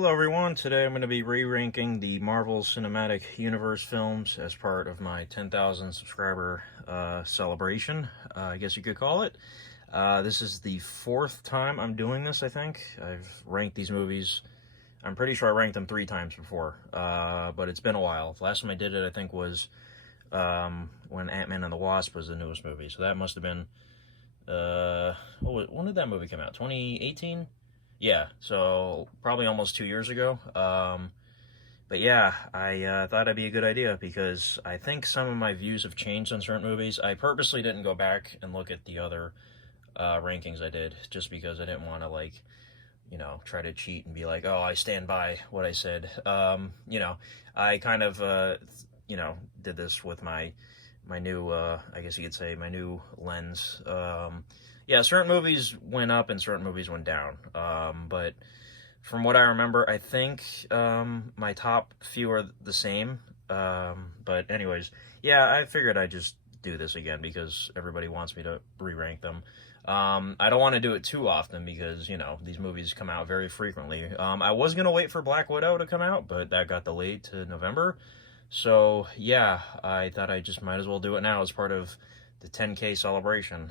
Hello everyone, today I'm going to be re-ranking the Marvel Cinematic Universe films as part of my 10,000 subscriber celebration, I guess you could call it. This is the fourth time I'm doing this, I think. I've ranked these movies, I'm pretty sure I ranked them 3 times before, but it's been a while. The last time I did it, I think, was when AntMan and the Wasp was the newest movie, so that must have been, when did that movie come out, 2018? Yeah, so probably almost 2 years ago. But yeah, I thought it'd be a good idea because I think some of my views have changed on certain movies. I purposely didn't go back and look at the other rankings I did just because I didn't want to, like, try to cheat and be like, oh, I stand by what I said. I kind of, did this with my new, I guess you could say, my new lens. Yeah, certain movies went up and certain movies went down. But from what I remember, I think my top few are the same. But anyways, yeah, I figured I'd just do this again because everybody wants me to re-rank them. I don't want to do it too often because, these movies come out very frequently. I was going to wait for Black Widow to come out, but that got delayed to November. So, yeah, I thought I just might as well do it now as part of the 10K celebration.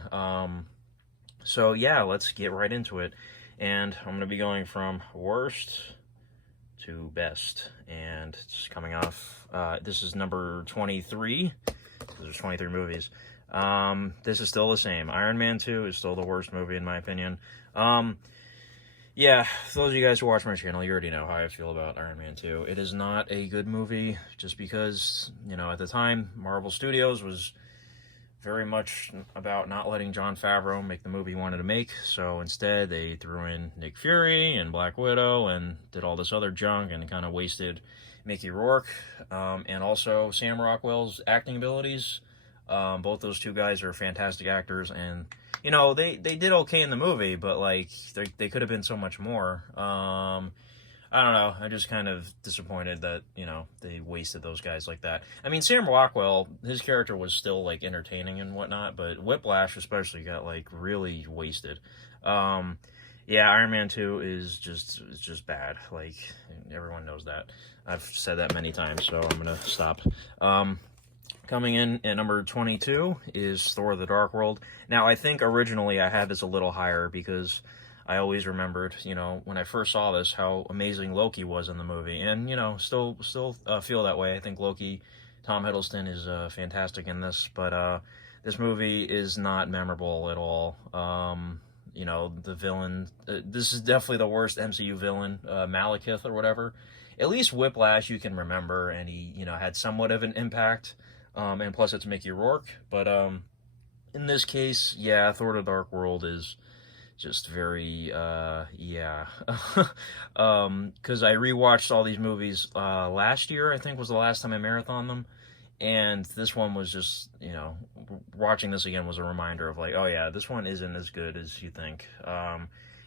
So yeah, let's get right into it. And I'm going to be going from worst to best. And it's coming off, this is number 23. There's 23 movies. This is still the same. Iron Man 2 is still the worst movie in my opinion. Yeah, for those of you guys who watch my channel, you already know how I feel about Iron Man 2. It is not a good movie just because, at the time, Marvel Studios was very much about not letting Jon Favreau make the movie he wanted to make, so instead they threw in Nick Fury and Black Widow and did all this other junk and kind of wasted Mickey Rourke and also Sam Rockwell's acting abilities. Both those two guys are fantastic actors, and they did okay in the movie, but like they could have been so much more. I don't know. I'm just kind of disappointed that, they wasted those guys like that. I mean, Sam Rockwell, his character was still, like, entertaining and whatnot, but Whiplash especially got, like, really wasted. Yeah, Iron Man 2 is just bad. Like, everyone knows that. I've said that many times, so I'm going to stop. Coming in at number 22 is Thor: The Dark World. Now, I think originally I had this a little higher because I always remembered, when I first saw this, how amazing Loki was in the movie. And, still feel that way. I think Loki, Tom Hiddleston, is fantastic in this. But this movie is not memorable at all. The villain, this is definitely the worst MCU villain, Malekith or whatever. At least Whiplash you can remember, and he, had somewhat of an impact. And plus it's Mickey Rourke. But in this case, yeah, Thor: The Dark World is just very, yeah. Because I rewatched all these movies last year, I think was the last time I marathoned them. And this one was just, watching this again was a reminder of like, oh yeah, this one isn't as good as you think.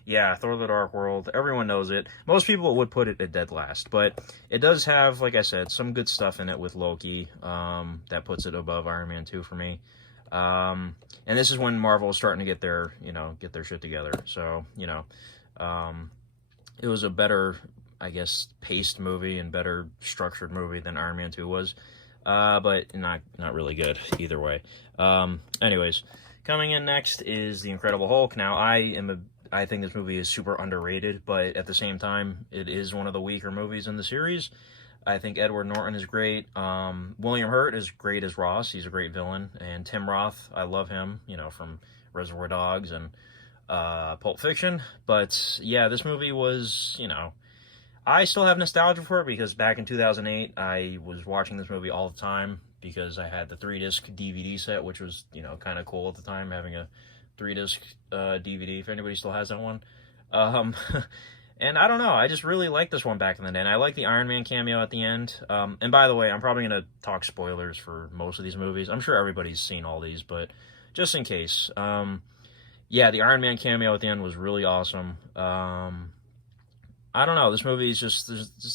Yeah, Thor: The Dark World, everyone knows it. Most people would put it at dead last, but it does have, like I said, some good stuff in it with Loki that puts it above Iron Man 2 for me. And this is when Marvel was starting to get their shit together. So, it was a better, I guess, paced movie and better structured movie than Iron Man 2 was. But not really good either way. Anyways, coming in next is The Incredible Hulk. Now, I think this movie is super underrated, but at the same time, it is one of the weaker movies in the series. I think Edward Norton is great. William Hurt is great as Ross. He's a great villain. And Tim Roth, I love him, from Reservoir Dogs and Pulp Fiction. But yeah, this movie was, I still have nostalgia for it because back in 2008, I was watching this movie all the time because I had the 3-disc DVD set, which was, kind of cool at the time, having a 3-disc DVD, if anybody still has that one. And I don't know, I just really liked this one back in the day, and I like the Iron Man cameo at the end. And by the way, I'm probably going to talk spoilers for most of these movies. I'm sure everybody's seen all these, but just in case. Yeah, the Iron Man cameo at the end was really awesome. I don't know. This movie is just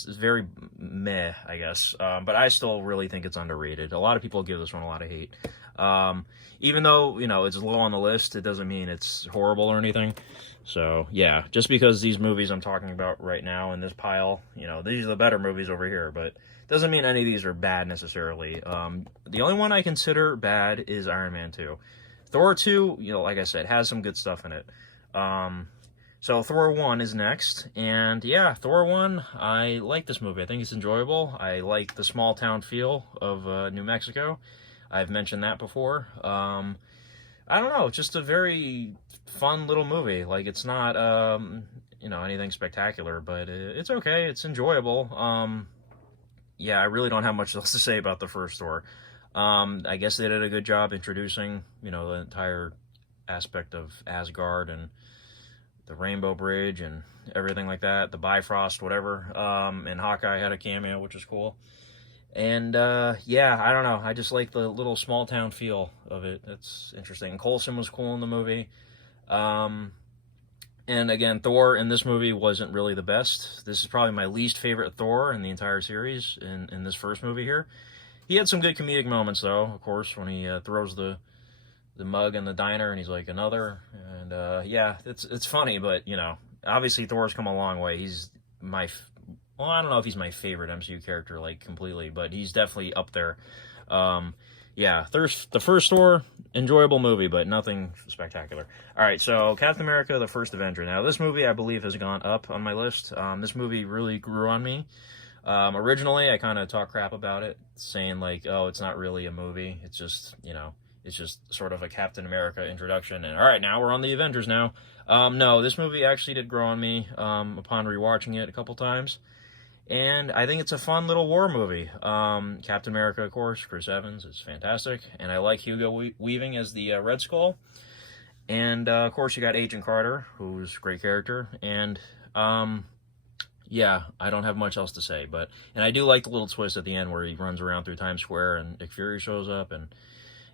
very meh, I guess. But I still really think it's underrated. A lot of people give this one a lot of hate. Um, Even though, it's low on the list, it doesn't mean it's horrible or anything. So, yeah, just because these movies I'm talking about right now in this pile, these are the better movies over here, but doesn't mean any of these are bad necessarily. The only one I consider bad is Iron Man 2. Thor 2, like I said, has some good stuff in it. So Thor 1 is next, and yeah, Thor 1, I like this movie. I think it's enjoyable. I like the small town feel of New Mexico. I've mentioned that before. I don't know, it's just a very fun little movie. Like, it's not, anything spectacular, but it's okay. It's enjoyable. Yeah, I really don't have much else to say about the first Thor. I guess they did a good job introducing, the entire aspect of Asgard and the Rainbow Bridge and everything like that, the Bifrost, whatever. And Hawkeye had a cameo, which is cool. And yeah, I don't know. I just like the little small town feel of it. That's interesting. And Coulson was cool in the movie. And again, Thor in this movie wasn't really the best. This is probably my least favorite Thor in the entire series in this first movie here. He had some good comedic moments, though, of course, when he throws the mug in the diner and he's like, another. And yeah, it's funny, but, obviously Thor's come a long way. He's well, I don't know if he's my favorite MCU character, like, completely, but he's definitely up there. Yeah, the first Thor, enjoyable movie, but nothing spectacular. All right, so Captain America, the First Avenger. Now, this movie, I believe, has gone up on my list. This movie really grew on me. Originally, I kind of talked crap about it, saying, like, oh, it's not really a movie. It's just, it's just sort of a Captain America introduction. And, all right, now we're on the Avengers now. No, this movie actually did grow on me upon rewatching it a couple times. And I think it's a fun little war movie. Captain America, of course, Chris Evans is fantastic. And I like Hugo Weaving as the Red Skull. And, of course, you got Agent Carter, who's a great character. And, yeah, I don't have much else to say. And I do like the little twist at the end where he runs around through Times Square and Nick Fury shows up. And,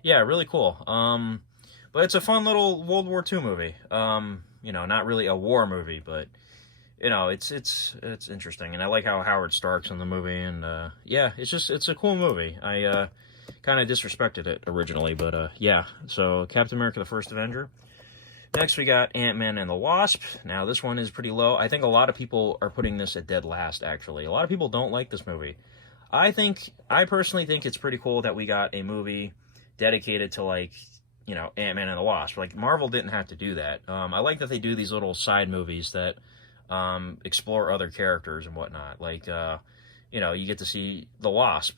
yeah, really cool. But it's a fun little World War II movie. Not really a war movie, but... it's interesting, and I like how Howard Stark's in the movie, and yeah, it's a cool movie. I kind of disrespected it originally, but yeah. So Captain America: The First Avenger. Next, we got Ant-Man and the Wasp. Now, this one is pretty low. I think a lot of people are putting this at dead last. Actually, a lot of people don't like this movie. I personally think it's pretty cool that we got a movie dedicated to, like, Ant-Man and the Wasp. Like, Marvel didn't have to do that. I like that they do these little side movies that explore other characters and whatnot. Like, you get to see the Wasp,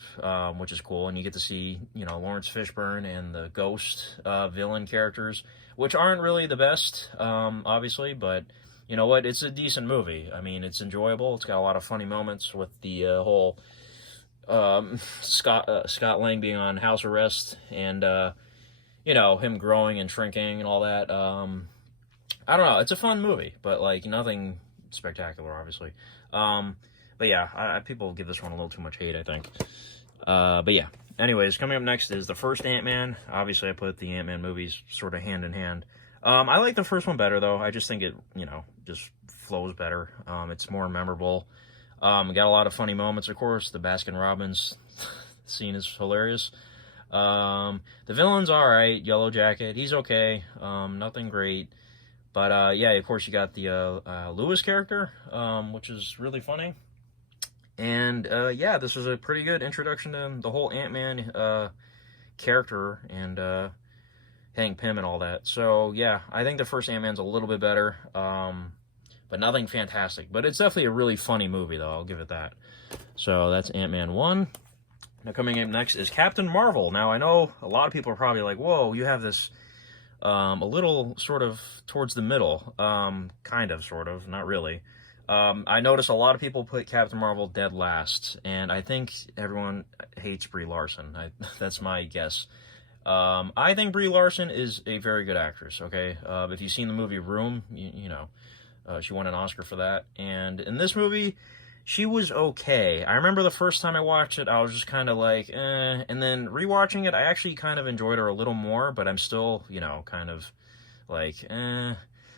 which is cool, and you get to see, Lawrence Fishburne and the Ghost villain characters, which aren't really the best, obviously, but you know what? It's a decent movie. I mean, it's enjoyable. It's got a lot of funny moments with the whole Scott Lang being on house arrest and, him growing and shrinking and all that. I don't know. It's a fun movie, but, like, nothing spectacular, obviously. But yeah, people give this one a little too much hate, I think. But yeah. Anyways, coming up next is the first Ant-Man. Obviously, I put the Ant-Man movies sort of hand in hand. I like the first one better, though. I just think it, just flows better. It's more memorable. Got a lot of funny moments, of course. The Baskin-Robbins scene is hilarious. The villain's alright. Yellow Jacket, he's okay. Nothing great. But, yeah, of course, you got the Lewis character, which is really funny. And, yeah, this was a pretty good introduction to the whole Ant-Man character and Hank Pym and all that. So, yeah, I think the first Ant-Man's a little bit better, but nothing fantastic. But it's definitely a really funny movie, though. I'll give it that. So that's Ant-Man 1. Now, coming up next is Captain Marvel. Now, I know a lot of people are probably like, whoa, you have this... a little sort of towards the middle, kind of, sort of, not really. I noticed a lot of people put Captain Marvel dead last, and I think everyone hates Brie Larson. That's my guess. I think Brie Larson is a very good actress, okay? If you've seen the movie Room, she won an Oscar for that, and in this movie, she was okay. I remember the first time I watched it, I was just kind of like, eh. And then rewatching it, I actually kind of enjoyed her a little more, but I'm still, kind of like, eh.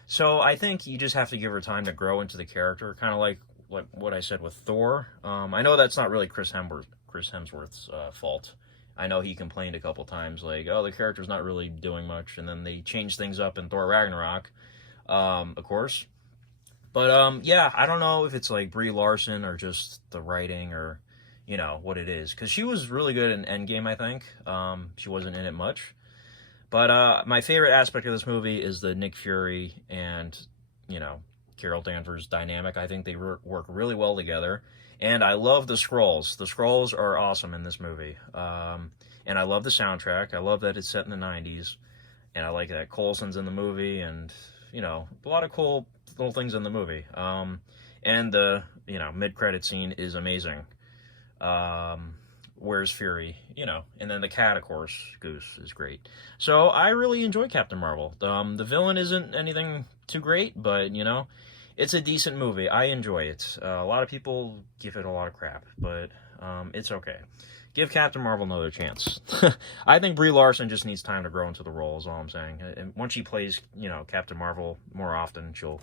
So I think you just have to give her time to grow into the character, kind of like what I said with Thor. I know that's not really Chris Hemsworth's fault. I know he complained a couple times, like, oh, the character's not really doing much, and then they changed things up in Thor Ragnarok, of course. But yeah, I don't know if it's like Brie Larson or just the writing or what it is, because she was really good in Endgame. I think she wasn't in it much, but my favorite aspect of this movie is the Nick Fury and Carol Danvers dynamic. I think they work really well together. And I love the Skrulls. The Skrulls are awesome in this movie. And I love the soundtrack. I love that it's set in the 90s. And I like that Coulson's in the movie. And, a lot of cool little things in the movie. And the, mid-credit scene is amazing. Where's Fury? And then the cat, of course, Goose, is great. So I really enjoy Captain Marvel. The villain isn't anything too great, but, it's a decent movie. I enjoy it. A lot of people give it a lot of crap, but it's okay. Give Captain Marvel another chance. I think Brie Larson just needs time to grow into the role, is all I'm saying. And once she plays, Captain Marvel more often, she'll,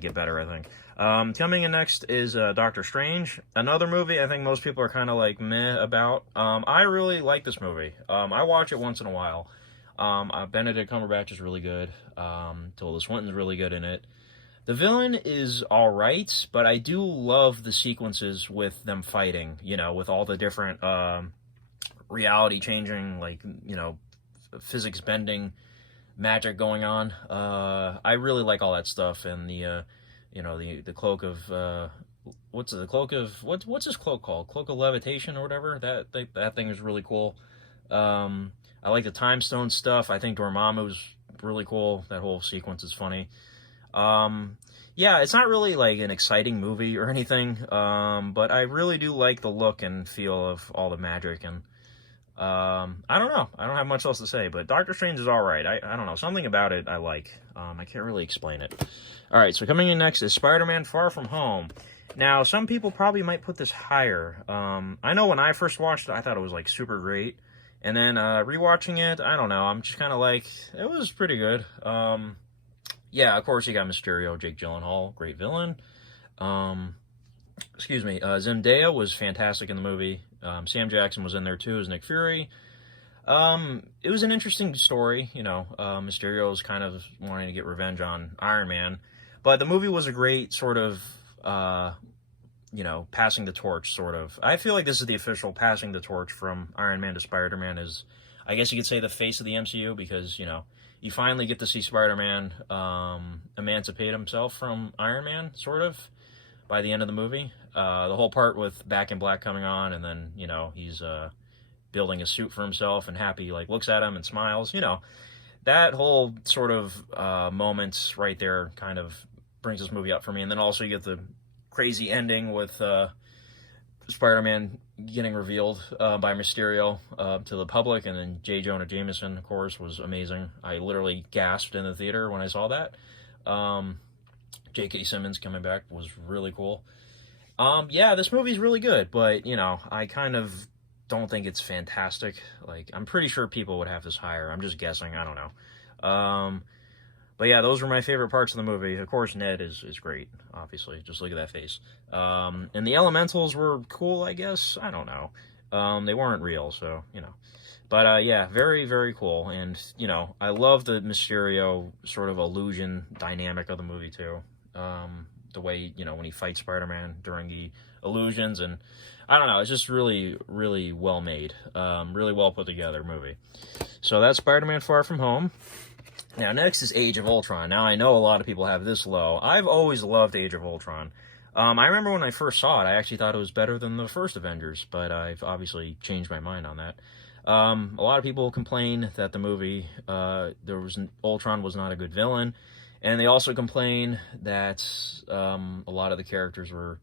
get better, I think. Coming in next is Doctor Strange. Another movie I think most people are kind of like meh about. I really like this movie. I watch it once in a while. Benedict Cumberbatch is really good. Tilda Swinton's really good in it. The villain is alright, but I do love the sequences with them fighting, with all the different reality changing, like, physics bending magic going on. I really like all that stuff, and the cloak of, what's his cloak called? Cloak of Levitation or whatever? That thing is really cool. I like the Time Stone stuff. I think Dormammu's really cool. That whole sequence is funny. Yeah, it's not really like an exciting movie or anything, but I really do like the look and feel of all the magic, and I don't know. I don't have much else to say, but Doctor Strange is alright. I don't know. Something about it I like. I can't really explain it. Alright, so coming in next is Spider-Man Far From Home. Now, some people probably might put this higher. I know when I first watched it, I thought it was like super great. And then rewatching it, I don't know. I'm just kind of like, it was pretty good. Yeah, of course, you got Mysterio, Jake Gyllenhaal, great villain. Zendaya was fantastic in the movie. Sam Jackson was in there too as Nick Fury. It was an interesting story, Mysterio was kind of wanting to get revenge on Iron Man. But the movie was a great sort of, passing the torch, sort of. I feel like this is the official passing the torch from Iron Man to Spider-Man is, I guess you could say, the face of the MCU, because, you finally get to see Spider-Man emancipate himself from Iron Man, sort of, by the end of the movie. The whole part with Back in Black coming on, and then, he's building a suit for himself, and Happy, looks at him and smiles. That whole sort of moment right there kind of brings this movie up for me. And then also you get the crazy ending with Spider-Man getting revealed by Mysterio to the public, and then J. Jonah Jameson, of course, was amazing. I literally gasped in the theater when I saw that. J.K. Simmons coming back was really cool. Yeah, this movie's really good, but, I kind of don't think it's fantastic. I'm pretty sure people would have this higher. I'm just guessing. I don't know. But yeah, those were my favorite parts of the movie. Of course, Ned is great, obviously. Just look at that face. And the elementals were cool, I guess. I don't know. They weren't real, so, But, yeah, very, very cool. And, I love the Mysterio sort of illusion dynamic of the movie, too. The way, when he fights Spider-Man during the illusions. And, I don't know, it's just really, really well made. Really well put together movie. So that's Spider-Man Far From Home. Now, next is Age of Ultron. Now, I know a lot of people have this low. I've always loved Age of Ultron. I remember when I first saw it, I actually thought it was better than the first Avengers, but I've obviously changed my mind on that. A lot of people complain that the movie, Ultron was not a good villain, and they also complain that a lot of the characters were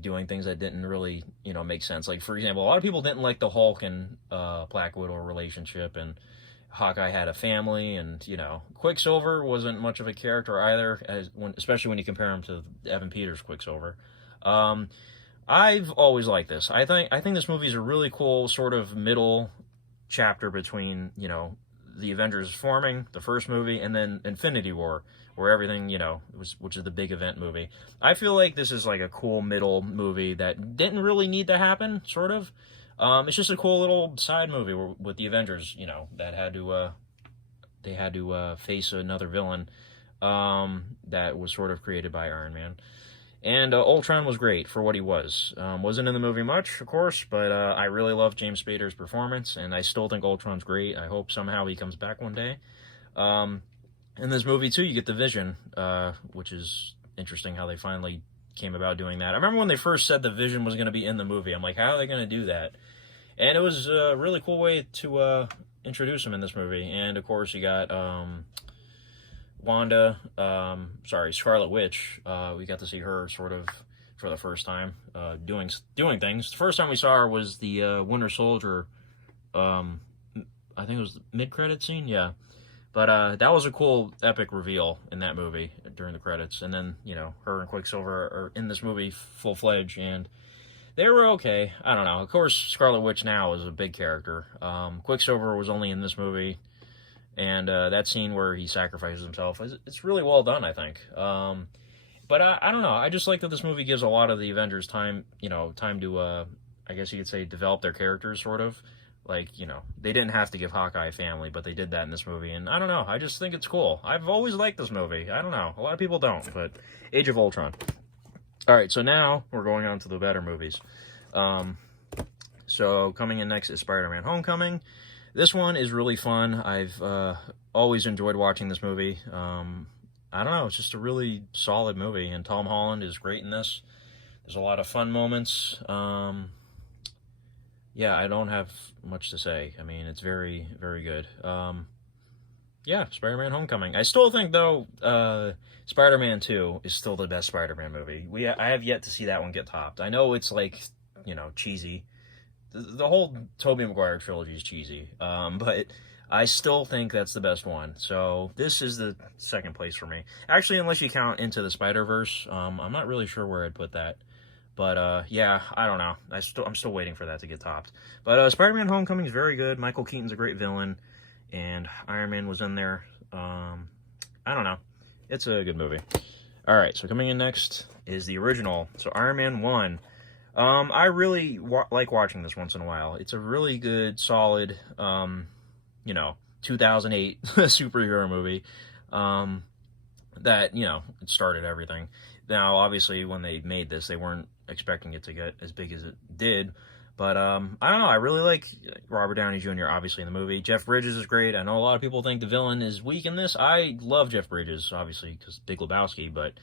doing things that didn't really, make sense. For example, a lot of people didn't like the Hulk and Black Widow relationship, and Hawkeye had a family, and, Quicksilver wasn't much of a character either, especially when you compare him to Evan Peters' Quicksilver. I've always liked this. I think this movie is a really cool sort of middle chapter between, the Avengers forming, the first movie, and then Infinity War, where everything, which is the big event movie. I feel like this is like a cool middle movie that didn't really need to happen, sort of. It's just a cool little side movie with the Avengers, that they had to face another villain that was sort of created by Iron Man. And Ultron was great for what he was. Wasn't in the movie much, of course, but I really love James Spader's performance, and I still think Ultron's great. I hope somehow he comes back one day. In this movie, too, you get the Vision, which is interesting how they finally came about doing that. I remember when they first said the Vision was going to be in the movie. I'm like, how are they going to do that? And it was a really cool way to introduce him in this movie. And, of course, you got Scarlet Witch. We got to see her sort of for the first time doing things. The first time we saw her was the Winter Soldier, I think it was the mid-credit scene, yeah. But that was a cool, epic reveal in that movie during the credits. And then, her and Quicksilver are in this movie full-fledged, and they were okay. I don't know. Of course, Scarlet Witch now is a big character. Quicksilver was only in this movie, and that scene where he sacrifices himself, it's really well done, I think. But I don't know. I just like that this movie gives a lot of the Avengers time to, I guess you could say, develop their characters, sort of. Like, they didn't have to give Hawkeye a family, but they did that in this movie. And I don't know. I just think it's cool. I've always liked this movie. I don't know. A lot of people don't, but Age of Ultron. All right, so now we're going on to the better movies. So coming in next is SpiderMan Homecoming. This one is really fun. I've always enjoyed watching this movie. I don't know. It's just a really solid movie, and Tom Holland is great in this. There's a lot of fun moments. Yeah, I don't have much to say. I mean, it's very, very good. Yeah, Spider-Man Homecoming. I still think, though, Spider-Man 2 is still the best Spider-Man movie. I have yet to see that one get topped. I know it's, like, cheesy. The whole Tobey Maguire trilogy is cheesy. But I still think that's the best one. So this is the second place for me. Actually, unless you count Into the Spider-Verse, I'm not really sure where I'd put that. But, yeah, I don't know. I'm still waiting for that to get topped. But Spider-Man Homecoming is very good. Michael Keaton's a great villain. And Iron Man was in there. I don't know. It's a good movie. All right, so coming in next is the original. So Iron Man 1. I really like watching this once in a while. It's a really good, solid, 2008 superhero movie. That, it started everything. Now, obviously, when they made this, they weren't expecting it to get as big as it did. But, I don't know, I really like Robert Downey Jr., obviously, in the movie. Jeff Bridges is great. I know a lot of people think the villain is weak in this. I love Jeff Bridges, obviously, because Big Lebowski. But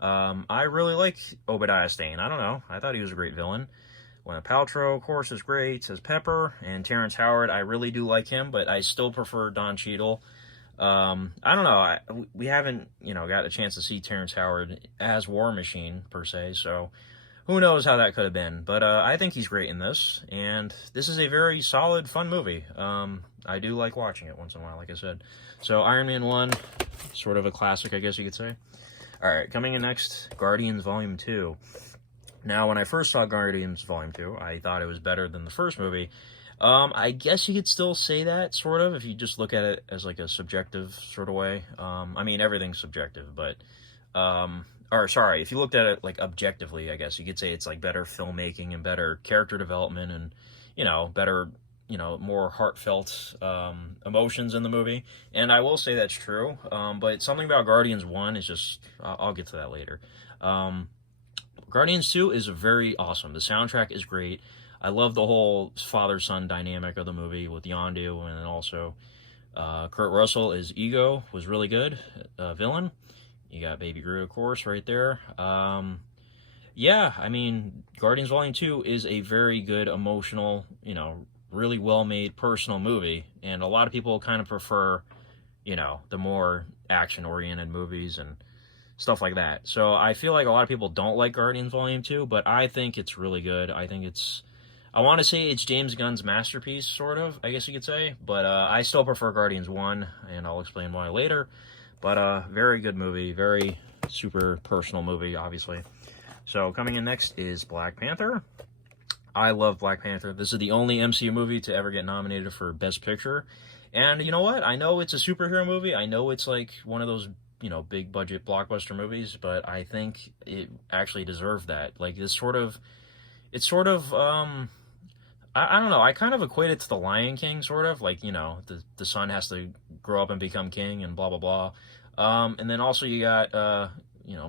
I really like Obadiah Stane. I don't know. I thought he was a great villain. Gwyneth Paltrow, of course, is great, as Pepper. And Terrence Howard, I really do like him, but I still prefer Don Cheadle. I don't know. We haven't, got a chance to see Terrence Howard as War Machine, per se, so who knows how that could have been. But I think he's great in this, and this is a very solid, fun movie. I do like watching it once in a while, like I said. So Iron Man 1, sort of a classic, I guess you could say. All right, coming in next, Guardians Volume 2. Now, when I first saw Guardians Volume 2, I thought it was better than the first movie. I guess you could still say that, sort of, if you just look at it as, like, a subjective sort of way. I mean, everything's subjective, but, if you looked at it, like, objectively, I guess, you could say it's, like, better filmmaking and better character development and, better, more heartfelt, emotions in the movie. And I will say that's true, but something about Guardians 1 is just, I'll get to that later. Guardians 2 is very awesome. The soundtrack is great. I love the whole father-son dynamic of the movie with Yondu, and then also Kurt Russell as Ego was really good, villain. You got Baby Groot, of course, right there. Yeah, I mean, Guardians Volume 2 is a very good, emotional, really well-made, personal movie, and a lot of people kind of prefer, the more action-oriented movies and stuff like that. So I feel like a lot of people don't like Guardians Volume 2, but I think it's really good. I want to say it's James Gunn's masterpiece, sort of, I guess you could say. But I still prefer Guardians 1, and I'll explain why later. But very good movie, very super personal movie, obviously. So coming in next is Black Panther. I love Black Panther. This is the only MCU movie to ever get nominated for Best Picture. And you know what? I know it's a superhero movie. I know it's like one of those, big budget blockbuster movies, but I think it actually deserved that. Like it's sort of, I don't know. I kind of equate it to the Lion King, sort of like, the son has to grow up and become king and blah blah blah. And then also you got,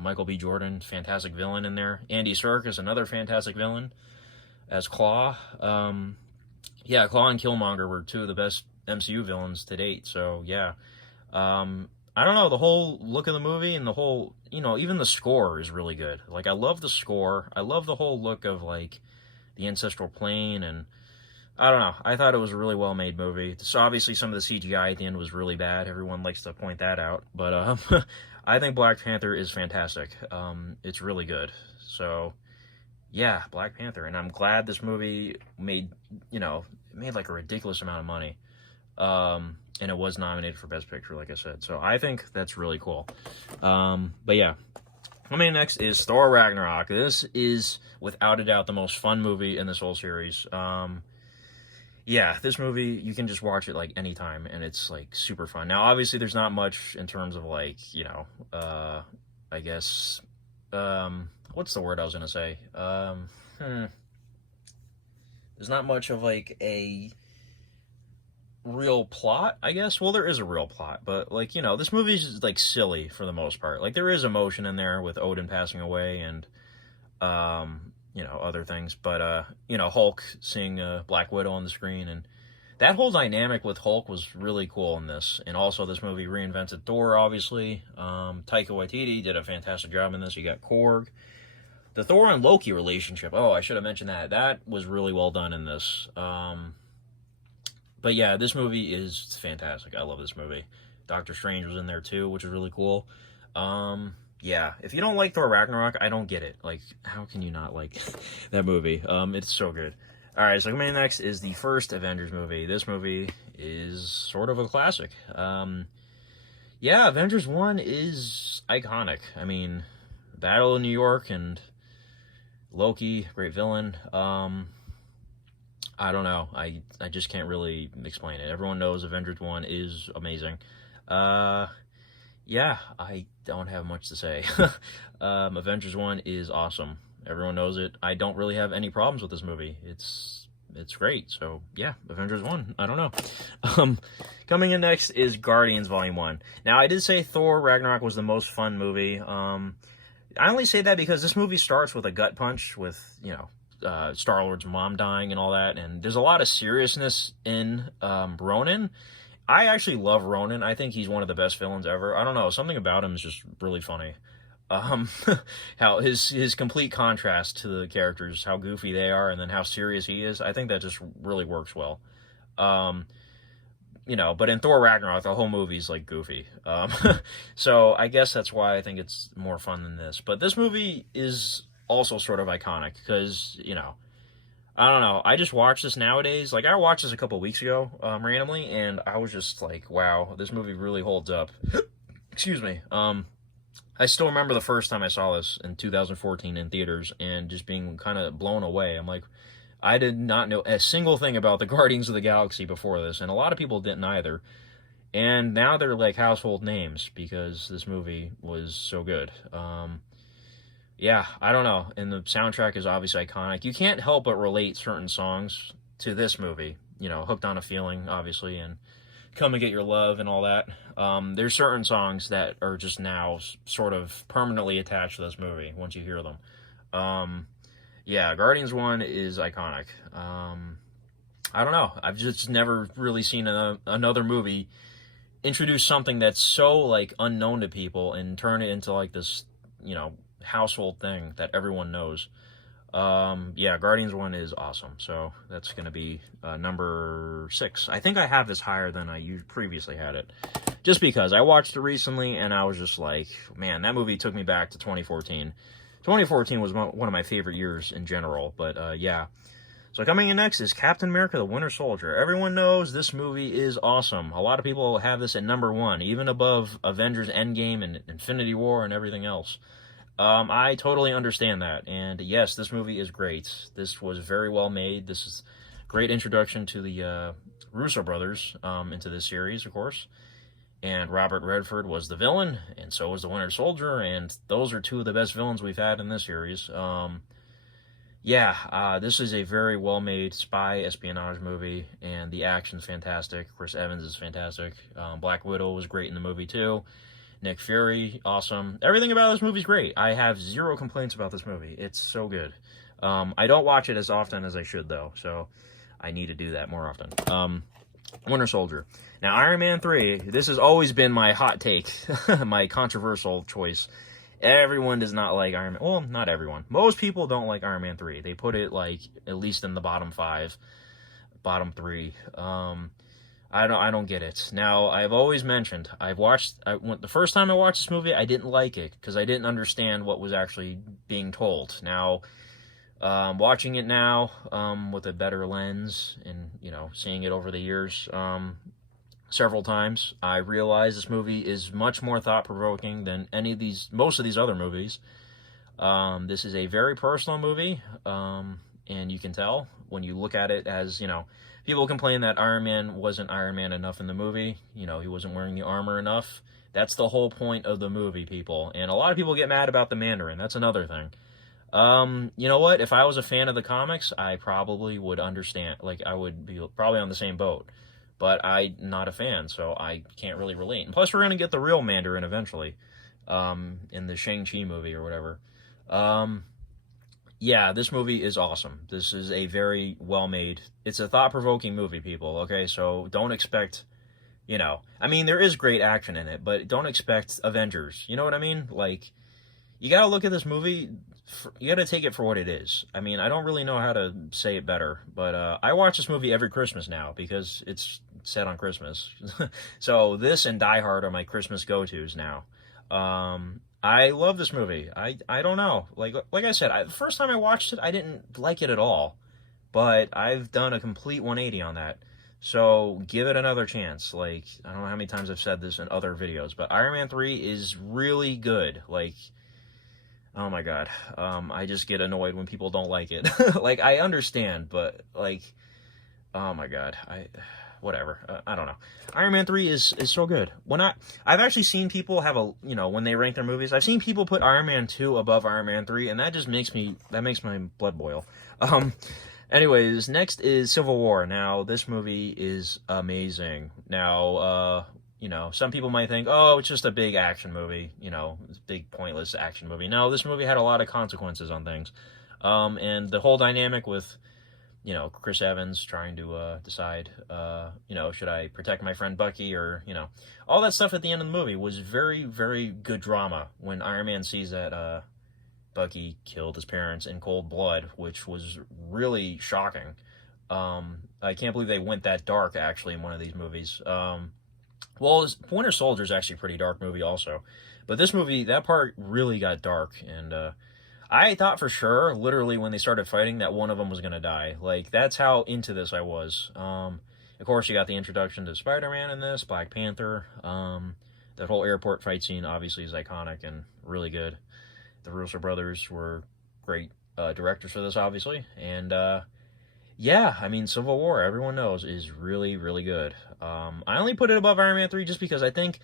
Michael B. Jordan, fantastic villain in there. Andy Serkis, another fantastic villain as Claw. Yeah, Claw and Killmonger were two of the best MCU villains to date. So yeah, I don't know, the whole look of the movie and the whole, even the score is really good. Like, I love the score. I love the whole look of like the ancestral plane, and I don't know. I thought it was a really well made movie. So obviously some of the CGI at the end was really bad. Everyone likes to point that out, but I think Black Panther is fantastic. It's really good. So yeah, Black Panther, and I'm glad this movie made like a ridiculous amount of money. And it was nominated for Best Picture, like I said. So I think that's really cool. But yeah. Coming in next is Thor Ragnarok. This is, without a doubt, the most fun movie in this whole series. Yeah, this movie, you can just watch it, like, anytime, and it's, like, super fun. Now, obviously, there's not much in terms of, like, I guess, what's the word I was gonna say? There's not much of, like, a real plot, I guess. Well, there is a real plot, but like, this movie's like silly for the most part. Like, there is emotion in there with Odin passing away and other things, but Hulk seeing Black Widow on the screen, and that whole dynamic with Hulk was really cool in this. And also, this movie reinvented Thor, obviously. Taika Waititi did a fantastic job in this. You got Korg. The Thor and Loki relationship, oh, I should have mentioned that was really well done in this. But yeah, this movie is fantastic. I love this movie. Doctor Strange was in there too, which is really cool. Yeah, if you don't like Thor Ragnarok, I don't get it. Like, how can you not like that movie? It's so good. All right, so coming in next is the first Avengers movie. This movie is sort of a classic. Yeah, Avengers 1 is iconic. I mean, Battle of New York and Loki, great villain. I don't know. I just can't really explain it. Everyone knows Avengers 1 is amazing. Yeah, I don't have much to say. Avengers 1 is awesome. Everyone knows it. I don't really have any problems with this movie. It's great. So, yeah, Avengers 1. I don't know. Coming in next is Guardians Volume 1. Now, I did say Thor Ragnarok was the most fun movie. I only say that because this movie starts with a gut punch with, Star-Lord's mom dying and all that, and there's a lot of seriousness in Ronan. I actually love Ronan. I think he's one of the best villains ever. I don't know, something about him is just really funny. How his complete contrast to the characters, how goofy they are, and then how serious he is. I think that just really works well. But in Thor Ragnarok, the whole movie's like goofy. So I guess that's why I think it's more fun than this. But this movie is also sort of iconic because, I don't know, I just watch this nowadays. Like, I watched this a couple weeks ago, randomly, and I was just like, wow, this movie really holds up. Excuse me. I still remember the first time I saw this in 2014 in theaters and just being kind of blown away. I'm like, I did not know a single thing about the Guardians of the Galaxy before this, and a lot of people didn't either. And now they're like household names because this movie was so good. Yeah, I don't know. And the soundtrack is obviously iconic. You can't help but relate certain songs to this movie. Hooked on a Feeling, obviously, and Come and Get Your Love and all that. There's certain songs that are just now sort of permanently attached to this movie once you hear them. Yeah, Guardians 1 is iconic. I don't know. I've just never really seen another movie introduce something that's so, like, unknown to people and turn it into, like, this, household thing that everyone knows. Yeah, Guardians 1 is awesome. So that's going to be number 6. I think I have this higher than I previously had it. Just because I watched it recently and I was just like, man, that movie took me back to 2014. 2014 was one of my favorite years in general. But yeah. So coming in next is Captain America the Winter Soldier. Everyone knows this movie is awesome. A lot of people have this at number 1, even above Avengers Endgame and Infinity War and everything else. I totally understand that, and yes, this movie is great. This was very well made. This is great introduction to the Russo brothers into this series, of course. And Robert Redford was the villain, and so was the Winter Soldier, and those are two of the best villains we've had in this series. This is a very well-made spy espionage movie, and the action's fantastic. Chris Evans is fantastic. Black Widow was great in the movie, too. Nick Fury, awesome. Everything about this movie's great. I have zero complaints about this movie. It's so good. I don't watch it as often as I should, though, so I need to do that more often. Winter Soldier. Now, Iron Man 3, this has always been my hot take, my controversial choice. Everyone does not like Iron Man. Well, not everyone. Most people don't like Iron Man 3. They put it, like, at least in the bottom 5, bottom 3. I don't get it. Now, I've always mentioned, the first time I watched this movie, I didn't like it, because I didn't understand what was actually being told. Now, watching it now with a better lens and, seeing it over the years several times, I realize this movie is much more thought-provoking than most of these other movies. This is a very personal movie, and you can tell when you look at it as, people complain that Iron Man wasn't Iron Man enough in the movie. He wasn't wearing the armor enough. That's the whole point of the movie, people. And a lot of people get mad about the Mandarin. That's another thing. You know what? If I was a fan of the comics, I probably would understand. Like, I would be probably on the same boat. But I'm not a fan, so I can't really relate. And plus, we're going to get the real Mandarin eventually, in the Shang-Chi movie or whatever. This movie is awesome. This is a very well-made, it's a thought-provoking movie, people, okay? So don't expect, there is great action in it, but don't expect Avengers. You know what I mean? Like, you got to look at this movie, you got to take it for what it is. I don't really know how to say it better, but I watch this movie every Christmas now because it's set on Christmas. So this and Die Hard are my Christmas go-tos now. I love this movie. I don't know. Like I said, the first time I watched it, I didn't like it at all, but I've done a complete 180 on that. So give it another chance. Like, I don't know how many times I've said this in other videos, but Iron Man 3 is really good. Like, oh my god, I just get annoyed when people don't like it. Like, I understand, but, like, oh my god, whatever, I don't know. Iron Man 3 is so good. I've actually seen people have when they rank their movies, I've seen people put Iron Man 2 above Iron Man 3, and that just makes my blood boil. Anyways, next is Civil War. Now, this movie is amazing. Now, some people might think, oh, it's just a big action movie, it's a big pointless action movie. No, this movie had a lot of consequences on things. And the whole dynamic with, Chris Evans trying to decide, should I protect my friend Bucky or, all that stuff at the end of the movie was very, very good drama when Iron Man sees that Bucky killed his parents in cold blood, which was really shocking. I can't believe they went that dark, actually, in one of these movies. Well, Winter Soldier is actually a pretty dark movie also. But this movie, that part really got dark. And I thought for sure, literally, when they started fighting, that one of them was going to die. Like, that's how into this I was. Of course, you got the introduction to Spider-Man in this, Black Panther. That whole airport fight scene, obviously, is iconic and really good. The Russo brothers were great directors for this, obviously. And Civil War, everyone knows, is really, really good. I only put it above Iron Man 3 just because I think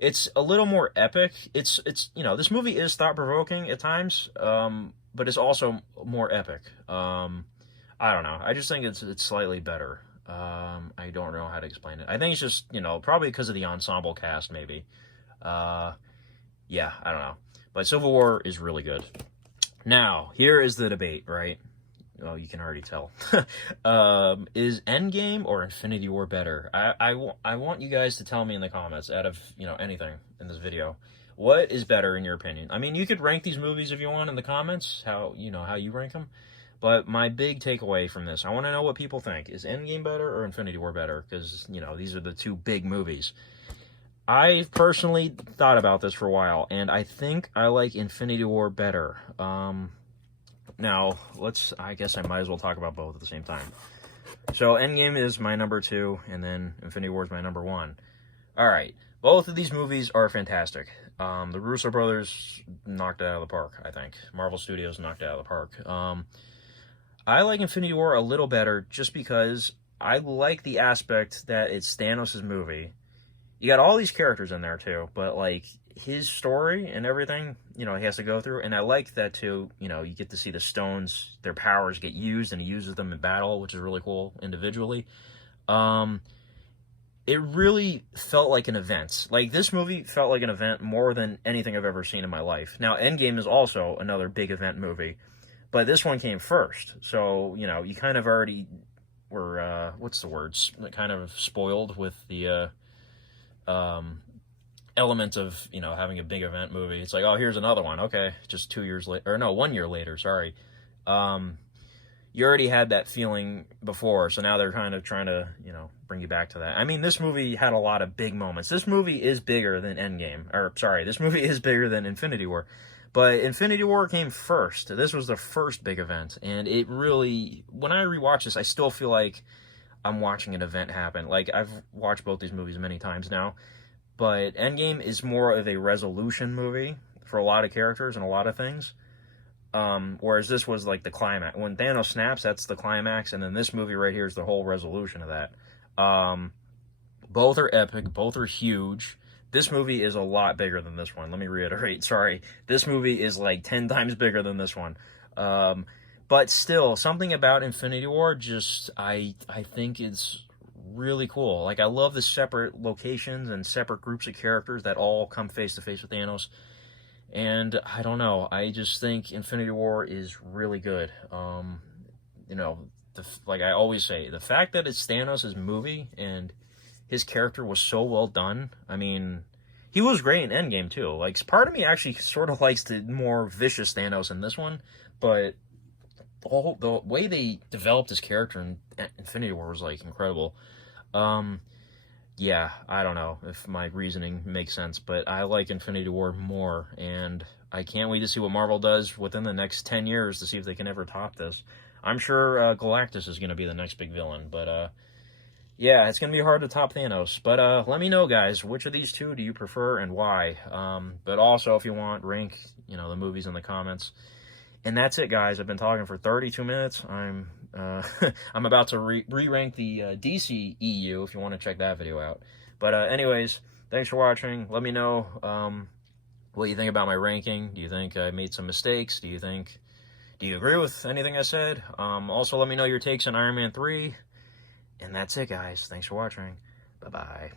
it's a little more epic. It's this movie is thought-provoking at times, but it's also more epic. I don't know. I just think it's slightly better. I don't know how to explain it. I think it's just, probably because of the ensemble cast, maybe. I don't know. But Civil War is really good. Now, here is the debate, right? Oh, you can already tell. Is Endgame or Infinity War better? I want you guys to tell me in the comments, out of, anything in this video. What is better in your opinion? You could rank these movies if you want in the comments, how you rank them. But my big takeaway from this, I want to know what people think. Is Endgame better or Infinity War better? Because, these are the two big movies. I personally thought about this for a while, and I think I like Infinity War better. Now, I guess I might as well talk about both at the same time. So, Endgame is my number 2, and then Infinity War is my number 1. Alright, both of these movies are fantastic. The Russo brothers knocked it out of the park, I think. Marvel Studios knocked it out of the park. I like Infinity War a little better just because I like the aspect that it's Thanos' movie. You got all these characters in there too, but like his story and everything, he has to go through. And I like that too. You get to see the stones, their powers get used, and he uses them in battle, which is really cool individually. Um, it really felt like an event. Like, this movie felt like an event more than anything I've ever seen in my life. Now, Endgame is also another big event movie, but this one came first. So, you kind of already were, what's the words? Kind of spoiled with the element of, having a big event movie. It's like, oh, here's another one. Okay, just 2 years later, or no, 1 year later, sorry. You already had that feeling before, so now they're kind of trying to, bring you back to that. I mean, this movie had a lot of big moments. This movie is bigger than Endgame, or sorry, this movie is bigger than Infinity War. But Infinity War came first. This was the first big event, and it really, when I rewatch this, I still feel like I'm watching an event happen. Like, I've watched both these movies many times now, but Endgame is more of a resolution movie for a lot of characters and a lot of things. Whereas this was like the climax. When Thanos snaps, that's the climax, and then this movie right here is the whole resolution of that. Both are epic, both are huge. This movie is a lot bigger than this one. Let me reiterate, sorry. This movie is like 10 times bigger than this one. But still, something about Infinity War just, I think it's really cool. Like, I love the separate locations and separate groups of characters that all come face to face with Thanos. And I don't know, I just think Infinity War is really good. Like I always say, the fact that it's Thanos' movie and his character was so well done. I mean, he was great in Endgame too. Like, part of me actually sort of likes the more vicious Thanos in this one, but the way they developed his character in Infinity War was like incredible. Yeah, I don't know if my reasoning makes sense, but I like Infinity War more, and I can't wait to see what Marvel does within the next 10 years to see if they can ever top this. I'm sure Galactus is going to be the next big villain, but yeah, it's going to be hard to top Thanos. But let me know, guys, which of these two do you prefer and why? But also, if you want, rank the movies in the comments. And that's it, guys. I've been talking for 32 minutes. I'm about to re-rank the DC EU if you want to check that video out. But anyways, thanks for watching. Let me know what you think about my ranking. Do you think I made some mistakes? Do you agree with anything I said? Also, let me know your takes on Iron Man 3. And that's it, guys. Thanks for watching. Bye-bye.